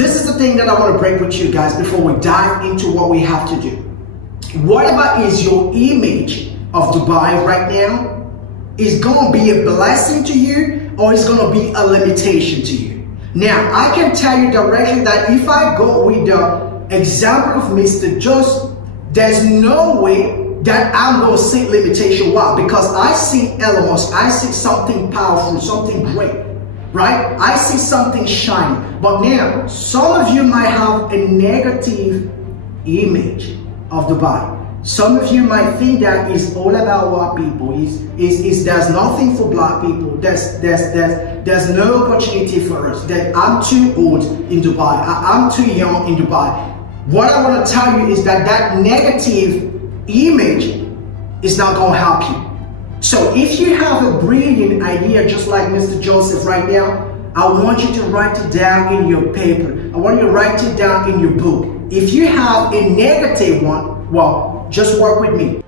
this is the thing that I want to break with you guys before we dive into what we have to do. Whatever is your image of Dubai right now is going to be a blessing to you, or it's going to be a limitation to you. Now, I can tell you directly that if I go with the example of Mr. Joseph, there's no way that I'm going to see limitation. Why? Because I see elements, I see something powerful, something great, right? I see something shine. But now, some of you might have a negative image of Dubai. Some of you might think that it's all about white people. There's nothing for black people. There's no opportunity for us. That I'm too old in Dubai. I'm too young in Dubai. What I want to tell you is that negative image is not going to help you. So if you have a brilliant idea, just like Mr. Joseph right now, I want you to write it down in your paper. I want you to write it down in your book. If you have a negative one, well, just work with me.